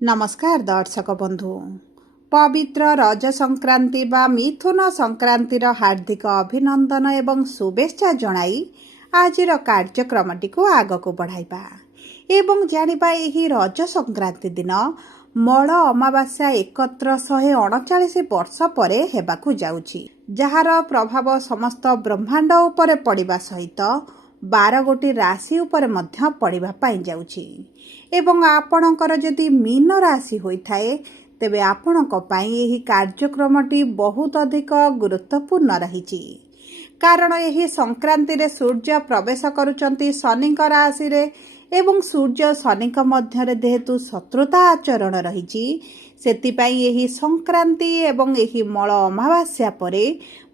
नमस्कार दर्शक बंधु। पवित्र रज संक्रांति बा मिथुन संक्रांतिर हार्दिक अभिनंदन एवं शुभेच्छा जणाई आजिर कार्यक्रमटी को आगक बढ़ाइबा एवं जानिबा एही रज संक्रांति दिन मल अमावास्या एकत्र 139 वर्ष परे हेबाकु जाउछि, जहार प्रभाव समस्त ब्रह्मांड उपरे पड़िबा सहित 12 गोटी राशि उपरे मध्य पड़िबा पाई जाउछि एवं आपणकर जदि मीन राशि होइथाए तेबे आपणक पाई एही कार्यक्रमटी बहुत अधिक गुरुत्वपूर्ण रहिछि। कारण एही संक्रांति रे सूर्य प्रवेश करुचंती शनिक राशि रे एवं सूर्य शनिक मध्यरे जेहेतु शत्रुता आचरण रहिछि, सेतिपाई एही संक्रांति एवं एही मल अमावास्या परे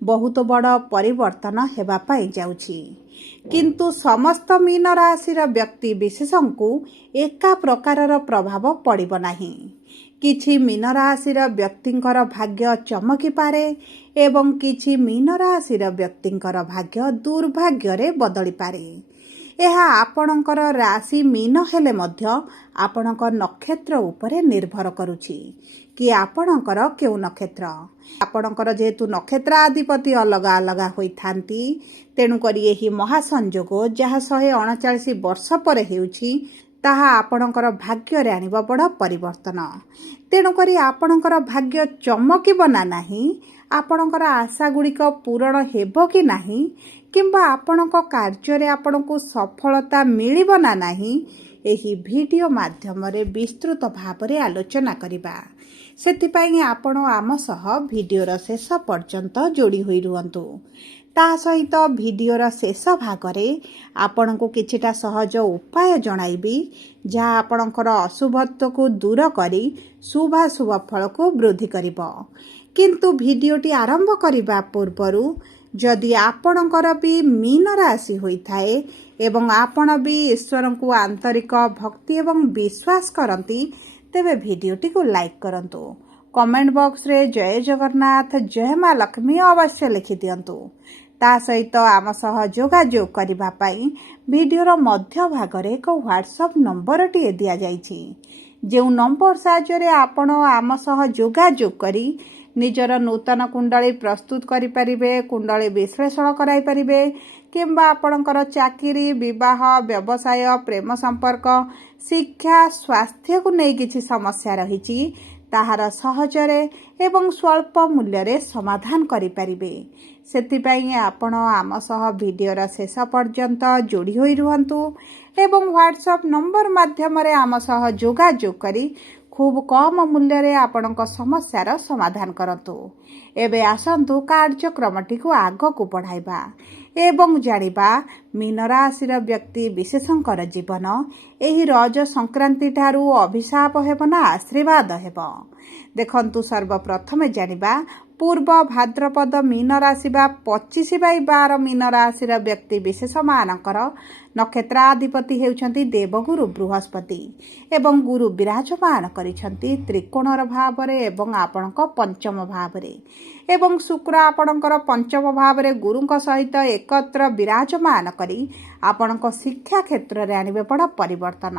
बहुत बड़ परिवर्तन हेबा पाई जाउछि। किंतु समस्त मीन राशिर व्यक्ति विशेषଙ୍କୁ एका प्रकारर प्रभाव पड़िब नाही। किछि मीन राशिर व्यक्तिंकर भाग्य चमकी पारे एवं किछि मीन राशिर व्यक्तिंकर भाग्य दुर्भाग्य रे बदली पारे। एहा आपणकर राशि मीन हेले मध्य आपणकर नक्षत्र उपरे निर्भर करुछि कि आपणकर केउ नक्षत्र। आपणकर जेहेतु नक्षत्राधिपति अलगा अलगा होइथांती, तेणु करी एही महासंयोग जहा 139 वर्ष परे हेउछि ताहा आपणकर भाग्य रे आनिब बड़ परिवर्तन। तेणु करी आपणकर भाग्य चमकिब ना नाही, आपणकर आशा गुड़िक पूरण हेबो कि नाही, किंबा आपणक कार्य रे आपणको सफलता मिलिब ना नाही, एही वीडियो माध्यम रे विस्तृत भाव रे आलोचना करिबा। सेतिपाई आपण आम सह वीडियोर शेष पर्यंत जोड़ी होई रुहंतु। ता सहित वीडियोर शेष भाग रे आपणको किछिटा सहज उपाय जणाइबी, जहा आपणकर अशुभत्व को दूर करी शुभाशुभ फल को वृद्धि करिबो। किंतु वीडियोटी आरंभ करिबा पूर्वरु जदि आपणकर भी मीन राशि होइथाए एवं आपण भी ईश्वर को आंतरिक भक्ति एवं विश्वास करती, तेबे वीडियोटी को लाइक करंतु। कमेंट बॉक्स रे जय जगन्नाथ जय मां लक्ष्मी अवश्य लिखि दियंतु। ता सहित आम सह जोगाजोग करिबा पाई वीडियोर मध्य भाग रे एक व्हाट्सएप नंबर टी दिया जाइछि, जे नंबर साहाय्य आपण आम सह जोगाजोग करी निजर नूतन कुंडली प्रस्तुत करि परिबे, कुंडली विश्लेषण कराई परिबे, किंबा आपणकर चाकरी, विवाह, व्यवसाय, प्रेम संपर्क, शिक्षा, स्वास्थ्य को नहीं किछि समस्या रहिछि ताहार सहजरे एवं स्वल्प मूल्य रे समाधान करि परिबे। सेतिपाई आपण आम सह वीडियोर शेष पर्यंत जोड़ी होई रुहंतु एवं व्हाट्सएप नंबर माध्यम रे आम सह जोगाजोग करी खूब कम मूल्य रे आपणक समस्यार समाधान करतु। एबे आसंतु कार्यक्रमटी को आग को बढ़ाइबा एवं जानिबा मीन राशिर व्यक्ति विशेषंकर जीवन एही रज संक्रांति ठारू अभिशाप हेब ना आशीर्वाद हेब। देखंतु सर्वप्रथमे जानिबा पूर्व भाद्रपद मीन राशि बा 25/12 मीन राशिर व्यक्ति विशेष मानकर नक्षत्राधिपति हेउछंती देवगुरु बृहस्पति एवं गुरु विराजमान करिछंती त्रिकोणर भाव रे एवं आपणक पंचम भाव रे एवं शुक्र आपणकर पंचम भाव रे गुरुंक सहित एकत्र विराजमान करी आपणक शिक्षा क्षेत्र रे आनिबे बड़ परिवर्तन।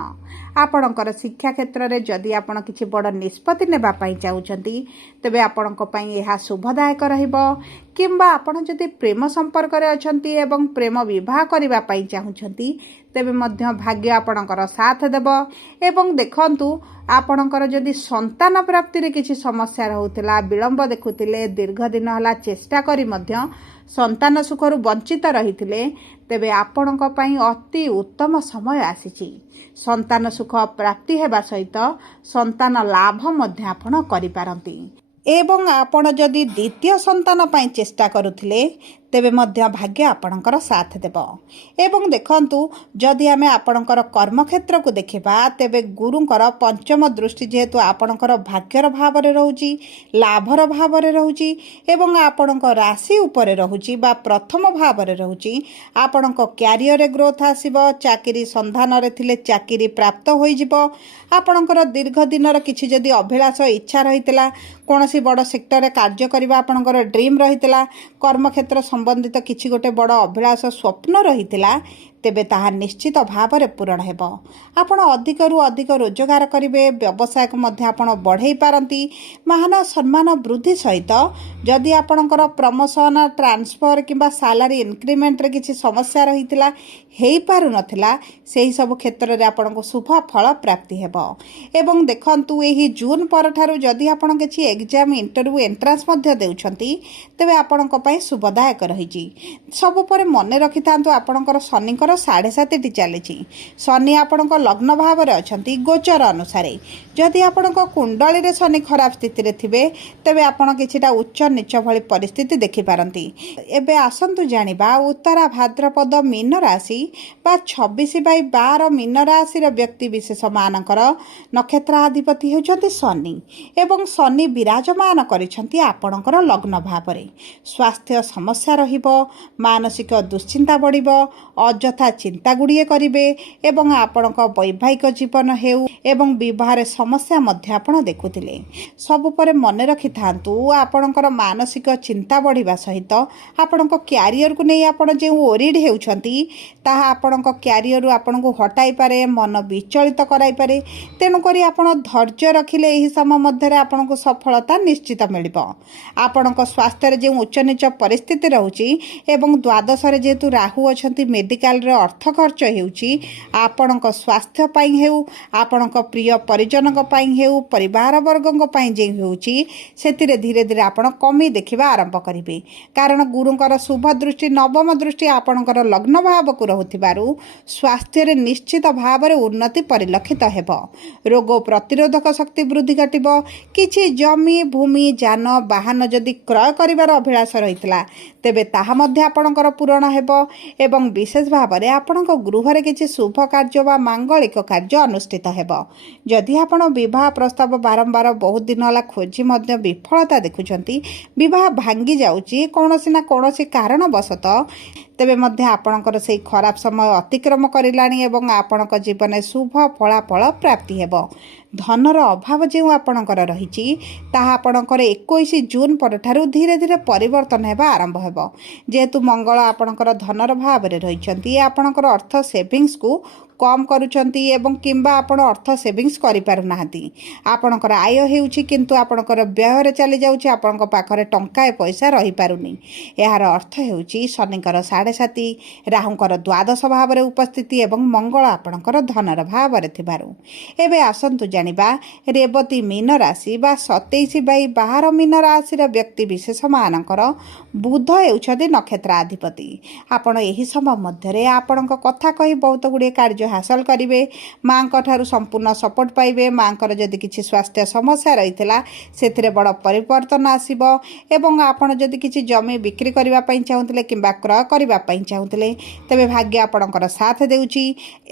आपणकर शिक्षा क्षेत्र रे जदि आपण किछि बड़ निष्पत्ति नेबा पई चाहुचंती, तेबे आपणक पई एहा शुभदायक रहिबो। किंबा आपण जदि प्रेम संपर्क रे अछंती एवं प्रेम विवाह करिबा पई चाहुचंती, तेबे मध्य भाग्य आपणकर साथ देबो। एवं देखंतु आपणकर जदि संतान प्राप्ति रे किछि समस्या रहउतिला, विलंब देखुतिले, दीर्घ दिन हला चेष्टा करी मध्य संतान सुखरु वंचित रहितिले, तेबे आपणक पई अति उत्तम समय आसीछि। संतान सुख प्राप्ति हेबा सहित संतान लाभ मध्य आपण करि पारंती। एवं आपण जदि द्वितीय संतान पई चेष्टा करुथिले, तेबे मध्य भाग्य आपणकर साथ देबो। एवं देखंतु जदि आमे आपणकर कर्म क्षेत्र को देखिबा, तेबे गुरुंकर पंचम दृष्टि जेहेतु आपणकर भाग्यर भाव रे रहउची, लाभर भाव रे रहउची एवं आपणक राशि ऊपर रहउची बा प्रथम भाव रे रहउची, आपणक क्यारियर रे ग्रोथ आसीबो। चाकरी संधान रे थिले चाकरी प्राप्त होई जिवो। आपणकर दीर्घ दिनर किछि जदि अभिलाष इच्छा रहितला, कोनोसी बड़ सेक्टर रे कार्य करिबा आपणकर ड्रीम रहितला, कर्म क्षेत्र संबंधित किछि गोटे बड़ अभिलाष स्वप्न रहितला, ତେବେ ତାହା ନିଶ୍ଚିତ ଭାବରେ ପୂରଣ ହେବ। ଆପଣ ଅଧିକରୁ ଅଧିକ ରୋଜଗାର କରିବେ, ବ୍ୟବସାୟକୁ ମଧ୍ୟ ଆପଣ ବଢ଼ାଇ ପାରନ୍ତି। ମାନ ସମ୍ମାନ ବୃଦ୍ଧି ସହିତ ଯଦି ଆପଣଙ୍କର ପ୍ରମୋସନ୍, ଟ୍ରାନ୍ସଫର କିମ୍ବା ସାଲାରୀ ଇନକ୍ରିମେଣ୍ଟରେ କିଛି ସମସ୍ୟା ରହିଥିଲା, ହୋଇପାରୁନଥିଲା, ସେହିସବୁ କ୍ଷେତ୍ରରେ ଆପଣଙ୍କୁ ଶୁଭ ଫଳ ପ୍ରାପ୍ତି ହେବ। ଏବଂ ଦେଖନ୍ତୁ, ଏହି ଜୁନ୍ ପରଠାରୁ ଯଦି ଆପଣ କିଛି ଏକ୍ଜାମ୍, ଇଣ୍ଟରଭ୍ୟୁ, ଏଣ୍ଟ୍ରାନ୍ସ ମଧ୍ୟ ଦେଉଛନ୍ତି, ତେବେ ଆପଣଙ୍କ ପାଇଁ ଶୁଭଦାୟକ ରହିଛି। ସବୁ ପରେ ମନେ ରଖିଥାନ୍ତୁ, ଆପଣଙ୍କର ଶନିଙ୍କର 7.5ଟି ଚାଲିଛି। ଶନି ଆପଣଙ୍କ ଲଗ୍ନ ଭାବରେ ଅଛନ୍ତି ଗୋଚର ଅନୁସାରେ। ଯଦି ଆପଣଙ୍କ କୁଣ୍ଡଳୀରେ ଶନି ଖରାପ ସ୍ଥିତିରେ ଥିବେ, ତେବେ ଆପଣ କିଛିଟା ଉଚ୍ଚ ନିଚ ଭଳି ପରିସ୍ଥିତି ଦେଖିପାରନ୍ତି। ଏବେ ଆସନ୍ତୁ ଜାଣିବା, ଉତ୍ତରା ଭାଦ୍ରପଦ ମୀନ ରାଶି ବା 26/12 ମୀନ ରାଶିର ବ୍ୟକ୍ତି ବିଶେଷମାନଙ୍କର ନକ୍ଷତ୍ରାଧିପତି ହେଉଛନ୍ତି ଶନି ଏବଂ ଶନି ବିରାଜମାନ କରିଛନ୍ତି ଆପଣଙ୍କର ଲଗ୍ନ ଭାବରେ। ସ୍ୱାସ୍ଥ୍ୟ ସମସ୍ୟା ରହିବ, ମାନସିକ ଦୁଶ୍ଚିନ୍ତା ବଢ଼ିବ, ଅଯଥା ଚିନ୍ତା ଗୁଡ଼ିଏ କରିବେ ଏବଂ ଆପଣଙ୍କ ବୈବାହିକ ଜୀବନ ହେଉ ଏବଂ ବିବାହରେ ସମସ୍ୟା ମଧ୍ୟ ଆପଣ ଦେଖୁଥିଲେ। ସବୁ ପରେ ମନେ ରଖିଥାନ୍ତୁ, ଆପଣଙ୍କର ମାନସିକ ଚିନ୍ତା ବଢ଼ିବା ସହିତ ଆପଣଙ୍କ କ୍ୟାରିୟରକୁ ନେଇ ଆପଣ ଯେଉଁ ଓରିଡ୍ ହେଉଛନ୍ତି, ତାହା ଆପଣଙ୍କ କ୍ୟାରିୟରରୁ ଆପଣଙ୍କୁ ହଟାଇପାରେ, ମନ ବିଚଳିତ କରାଇପାରେ। ତେଣୁକରି ଆପଣ ଧୈର୍ଯ୍ୟ ରଖିଲେ ଏହି ସମୟ ମଧ୍ୟରେ ଆପଣଙ୍କୁ ସଫଳତା ନିଶ୍ଚିତ ମିଳିବ। ଆପଣଙ୍କ ସ୍ୱାସ୍ଥ୍ୟରେ ଯେଉଁ ଉଚ୍ଚ ନିଚ ପରିସ୍ଥିତି ରହୁଛି ଏବଂ ଦ୍ୱାଦଶରେ ଯେହେତୁ ରାହୁ ଅଛନ୍ତି, ମେଡ଼ିକାଲରେ ଅର୍ଥ ଖର୍ଚ୍ଚ ହେଉଛି, ଆପଣଙ୍କ ସ୍ୱାସ୍ଥ୍ୟ ପାଇଁ ହେଉ, ଆପଣଙ୍କ ପ୍ରିୟ ପରିଜନଙ୍କ ପାଇଁ ହେଉ, ପରିବାରବର୍ଗଙ୍କ ପାଇଁ ଯେଉଁ ହେଉଛି, ସେଥିରେ ଧୀରେ ଧୀରେ ଆପଣ କମି ଦେଖିବା ଆରମ୍ଭ କରିବେ। କାରଣ ଗୁରୁଙ୍କର ଶୁଭ ଦୃଷ୍ଟି, ନବମ ଦୃଷ୍ଟି ଆପଣଙ୍କର ଲଗ୍ନ ଭାବକୁ ରହୁଥିବାରୁ ସ୍ୱାସ୍ଥ୍ୟରେ ନିଶ୍ଚିତ ଭାବରେ ଉନ୍ନତି ପରିଲକ୍ଷିତ ହେବ। ରୋଗ ପ୍ରତିରୋଧକ ଶକ୍ତି ବୃଦ୍ଧି ଘଟିବ। କିଛି ଜମି, ଭୂମି, ଯାନ, ବାହନ ଯଦି କ୍ରୟ କରିବାର ଅଭିଳାଷ ରହିଥିଲା, ତେବେ ତାହା ମଧ୍ୟ ଆପଣଙ୍କର ପୂରଣ ହେବ ଏବଂ ବିଶେଷ ଭାବରେ ଆପଣଙ୍କ ଗୃହରେ କିଛି ଶୁଭ କାର୍ଯ୍ୟ ବା ମାଙ୍ଗଳିକ କାର୍ଯ୍ୟ ଅନୁଷ୍ଠିତ ହେବ। ଯଦି ଆପଣ ବିବାହ ପ୍ରସ୍ତାବ ବାରମ୍ବାର ବହୁତ ଦିନ ହେଲା ଖୋଜି ମଧ୍ୟ ବିଫଳତା ଦେଖୁଛନ୍ତି, ବିବାହ ଭାଙ୍ଗି ଯାଉଛି କୌଣସି ନା କୌଣସି କାରଣବଶତଃ, ତେବେ ମଧ୍ୟ ଆପଣଙ୍କର ସେହି ଖରାପ ସମୟ ଅତିକ୍ରମ କରିଲାଣି ଏବଂ ଆପଣଙ୍କ ଜୀବନରେ ଶୁଭ ଫଳାଫଳ ପ୍ରାପ୍ତି ହେବ। ଧନର ଅଭାବ ଯେଉଁ ଆପଣଙ୍କର ରହିଛି, ତାହା ଆପଣଙ୍କର 21 ଜୁନ୍ ପରଠାରୁ ଧୀରେ ଧୀରେ ପରିବର୍ତ୍ତନ ହେବା ଆରମ୍ଭ ହେବ। ଯେହେତୁ ମଙ୍ଗଳ ଆପଣଙ୍କର ଧନର ଭାବରେ ରହିଛନ୍ତି, ଆପଣଙ୍କର ଅର୍ଥ ସେଭିଙ୍ଗସକୁ କମ୍ କରୁଛନ୍ତି ଏବଂ କିମ୍ବା ଆପଣ ଅର୍ଥ ସେଭିଙ୍ଗସ୍ କରିପାରୁନାହାନ୍ତି। ଆପଣଙ୍କର ଆୟ ହେଉଛି କିନ୍ତୁ ଆପଣଙ୍କର ବ୍ୟୟରେ ଚାଲିଯାଉଛି, ଆପଣଙ୍କ ପାଖରେ ଟଙ୍କାଏ ପଇସା ରହିପାରୁନି। ଏହାର ଅର୍ଥ ହେଉଛି ଶନିଙ୍କର 7.5, ରାହୁଙ୍କର ଦ୍ୱାଦଶ ଭାବରେ ଉପସ୍ଥିତି ଏବଂ ମଙ୍ଗଳ ଆପଣଙ୍କର ଧନର ଭାବରେ ଥିବାରୁ। ଏବେ ଆସନ୍ତୁ ଜାଣିବା, ରେବତୀ ମୀନ ରାଶି ବା 27/12 ମୀନ ରାଶିର ବ୍ୟକ୍ତି ବିଶେଷମାନଙ୍କର ବୁଧ ହେଉଛନ୍ତି ନକ୍ଷତ୍ରାଧିପତି। ଆପଣ ଏହି ସମୟ ମଧ୍ୟରେ ଆପଣଙ୍କ କଥା କହି ବହୁତ ଗୁଡ଼ିଏ କାର୍ଯ୍ୟ ହାସଲ କରିବେ। ମାଙ୍କ ଠାରୁ ସମ୍ପୂର୍ଣ୍ଣ ସପୋର୍ଟ ପାଇବେ। ମାଙ୍କର ଯଦି କିଛି ସ୍ୱାସ୍ଥ୍ୟ ସମସ୍ୟା ରହିଥିଲା, ସେଥିରେ ବଡ଼ ପରିବର୍ତ୍ତନ ଆସିବ ଏବଂ ଆପଣ ଯଦି କିଛି ଜମି ବିକ୍ରି କରିବା ପାଇଁ ଚାହୁଁଥିଲେ କିମ୍ବା କ୍ରୟ କରିବା ପାଇଁ ଚାହୁଁଥିଲେ, ତେବେ ଭାଗ୍ୟ ଆପଣଙ୍କର ସାଥ ଦେଉଛି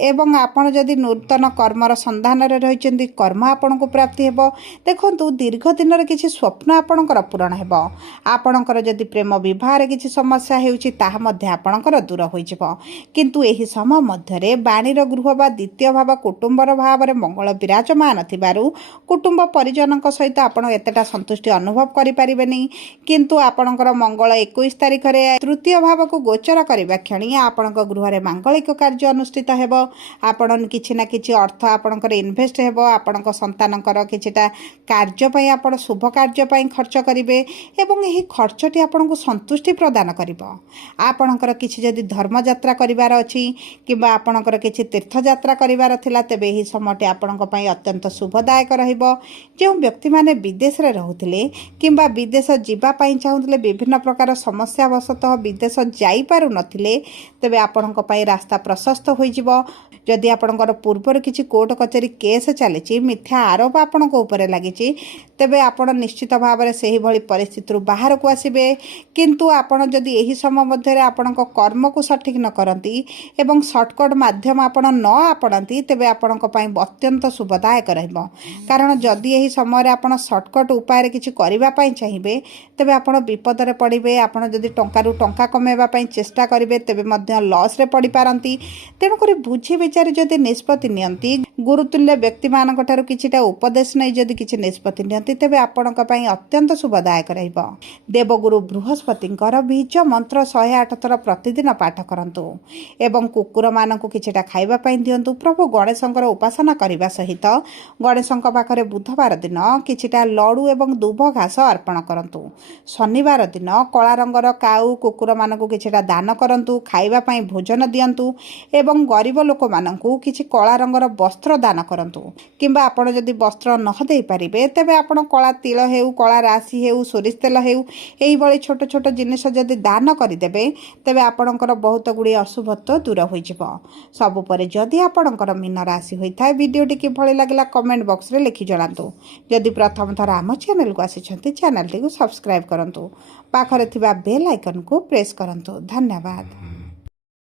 ଏବଂ ଆପଣ ଯଦି ନୂତନ କର୍ମର ସନ୍ଧାନରେ ରହିଛନ୍ତି, କର୍ମ ଆପଣଙ୍କୁ ପ୍ରାପ୍ତି ହେବ। ଦେଖନ୍ତୁ, ଦୀର୍ଘ ଦିନର କିଛି ସ୍ୱପ୍ନ ଆପଣଙ୍କର ପୂରଣ ହେବ। ଆପଣଙ୍କର ଯଦି ପ୍ରେମ ବିବାହରେ କିଛି ସମସ୍ୟା ହେଉଛି, ତାହା ମଧ୍ୟ ଆପଣଙ୍କର ଦୂର ହୋଇଯିବ। କିନ୍ତୁ ଏହି ସମୟ ମଧ୍ୟରେ ବାଣୀର ଗୃହ ବା ଦ୍ୱିତୀୟ ଭାବ କୁଟୁମ୍ବର ଭାବରେ ମଙ୍ଗଳ ବିରାଜମାନ ଥିବାରୁ କୁଟୁମ୍ବ ପରିଜନଙ୍କ ସହିତ ଆପଣ ଏତେଟା ସନ୍ତୁଷ୍ଟି ଅନୁଭବ କରିପାରିବେନି। କିନ୍ତୁ ଆପଣଙ୍କର ମଙ୍ଗଳ 21 ତାରିଖରେ ତୃତୀୟ ଭାବକୁ ଗୋଚର କରିବା କ୍ଷଣି ଆପଣଙ୍କ ଗୃହରେ ମାଙ୍ଗଳିକ କାର୍ଯ୍ୟ ଅନୁଷ୍ଠିତ ହେବ। ଆପଣ କିଛି ନା କିଛି ଅର୍ଥ ଆପଣଙ୍କର ଇନଭେଷ୍ଟ ହେବ। ଆପଣଙ୍କ ସନ୍ତାନଙ୍କର କିଛିଟା କାର୍ଯ୍ୟ ପାଇଁ ଆପଣ ଶୁଭ କାର୍ଯ୍ୟ ପାଇଁ ଖର୍ଚ୍ଚ କରିବେ ଏବଂ ଏହି ଖର୍ଚ୍ଚଟି ଆପଣଙ୍କୁ ସନ୍ତୁଷ୍ଟି ପ୍ରଦାନ କରିବ। ଆପଣଙ୍କର କିଛି ଯଦି ଧର୍ମଯାତ୍ରା କରିବାର ଅଛି କିମ୍ବା ଆପଣଙ୍କର କିଛି ତୀର୍ଥଯାତ୍ରା କରିବାର ଥିଲା, ତେବେ ଏହି ସମୟଟି ଆପଣଙ୍କ ପାଇଁ ଅତ୍ୟନ୍ତ ଶୁଭଦାୟକ ରହିବ। ଯେଉଁ ବ୍ୟକ୍ତିମାନେ ବିଦେଶରେ ରହୁଥିଲେ କିମ୍ବା ବିଦେଶ ଯିବା ପାଇଁ ଚାହୁଁଥିଲେ, ବିଭିନ୍ନ ପ୍ରକାର ସମସ୍ୟା ବଶତଃ ବିଦେଶ ଯାଇପାରୁନଥିଲେ, ତେବେ ଆପଣଙ୍କ ପାଇଁ ରାସ୍ତା ପ୍ରଶସ୍ତ ହୋଇଯିବ। ଯଦି ଆପଣଙ୍କର ପୂର୍ବରୁ କିଛି କୋର୍ଟ କଚେରୀ କେସ୍ ଚାଲିଛି, ମିଥ୍ୟା ଆରୋପ ଆପଣଙ୍କ ଉପରେ ଲାଗିଛି, ତେବେ ଆପଣ ନିଶ୍ଚିତ ଭାବରେ ସେହିଭଳି ପରିସ୍ଥିତିରୁ ବାହାରକୁ ଆସିବେ। କିନ୍ତୁ ଆପଣ ଯଦି ଏହି ସମୟ ମଧ୍ୟରେ ଆପଣଙ୍କ କର୍ମକୁ ସଠିକ୍ ନ କରନ୍ତି ଏବଂ ସର୍ଟକଟ୍ ମାଧ୍ୟମ ଆପଣ ଆପଣ ନ ଆପଣନ୍ତି ତେବେ ଆପଣଙ୍କ ପାଇଁ ଅତ୍ୟନ୍ତ ଶୁଭଦାୟକ ରହିବ। କାରଣ ଯଦି ଏହି ସମୟରେ ଆପଣ ସର୍ଟକଟ୍ ଉପାୟରେ କିଛି କରିବା ପାଇଁ ଚାହିଁବେ ତେବେ ଆପଣ ବିପଦରେ ପଡ଼ିବେ। ଆପଣ ଯଦି ଟଙ୍କାରୁ ଟଙ୍କା କମାଇବା ପାଇଁ ଚେଷ୍ଟା କରିବେ ତେବେ ମଧ୍ୟ ଲସ୍ରେ ପଡ଼ିପାରନ୍ତି। ତେଣୁକରି ବୁଝି ବିଚାରି ଯଦି ନିଷ୍ପତ୍ତି ନିଅନ୍ତି, ଗୁରୁତୁଲ୍ୟ ବ୍ୟକ୍ତିମାନଙ୍କ ଠାରୁ କିଛିଟା ଉପଦେଶ ନେଇ ଯଦି କିଛି ନିଷ୍ପତ୍ତି ନିଅନ୍ତି ତେବେ ଆପଣଙ୍କ ପାଇଁ ଅତ୍ୟନ୍ତ ଶୁଭଦାୟକ ରହିବ। ଦେବଗୁରୁ ବୃହସ୍ପତିଙ୍କର ବୀଜ ମନ୍ତ୍ର 108 ଥର ପ୍ରତିଦିନ ପାଠ କରନ୍ତୁ ଏବଂ କୁକୁରମାନଙ୍କୁ କିଛିଟା ଖାଇବା ପାଇଁ ଦିଅନ୍ତୁ। ପ୍ରଭୁ ଗଣେଶଙ୍କର ଉପାସନା କରିବା ସହିତ ଗଣେଶଙ୍କ ପାଖରେ ବୁଧବାର ଦିନ କିଛିଟା ଲଡ଼ୁ ଏବଂ ଦୁବ ଘାସ ଅର୍ପଣ କରନ୍ତୁ। ଶନିବାର ଦିନ କଳା ରଙ୍ଗର କାଉ କୁକୁରମାନଙ୍କୁ କିଛିଟା ଦାନ କରନ୍ତୁ, ଖାଇବା ପାଇଁ ଭୋଜନ ଦିଅନ୍ତୁ ଏବଂ ଗରିବ ଲୋକମାନଙ୍କୁ କିଛି କଳା ରଙ୍ଗର ବସ୍ତ୍ର ଦାନ କରନ୍ତୁ। କିମ୍ବା ଆପଣ ଯଦି ବସ୍ତ୍ର ନ ଦେଇପାରିବେ ତେବେ ଆପଣ କଳା ତିଳ ହେଉ, କଳା ରାଶି ହେଉ, ସୋରିଷ ତେଲ ହେଉ, ଏହିଭଳି ଛୋଟ ଛୋଟ ଜିନିଷ ଯଦି ଦାନ କରିଦେବେ ତେବେ ଆପଣଙ୍କର ବହୁତ ଗୁଡ଼ିଏ ଅଶୁଭତ୍ୱ ଦୂର ହୋଇଯିବ। ସବୁପରେ ଯଦି ଆପଣଙ୍କର ମୀନ ରାଶି ହୋଇଥାଏ, ଭିଡ଼ିଓଟି କିଭଳି ଲାଗିଲା କମେଣ୍ଟ ବକ୍ସରେ ଲେଖି ଜଣାନ୍ତୁ। ଯଦି ପ୍ରଥମ ଥର ଆମ ଚ୍ୟାନେଲକୁ ଆସିଛନ୍ତି ଚ୍ୟାନେଲଟିକୁ ସବସ୍କ୍ରାଇବ୍ କରନ୍ତୁ। ପାଖରେ ଥିବା ବେଲ୍ ଆଇକନ୍କୁ ପ୍ରେସ୍ କରନ୍ତୁ। ଧନ୍ୟବାଦ।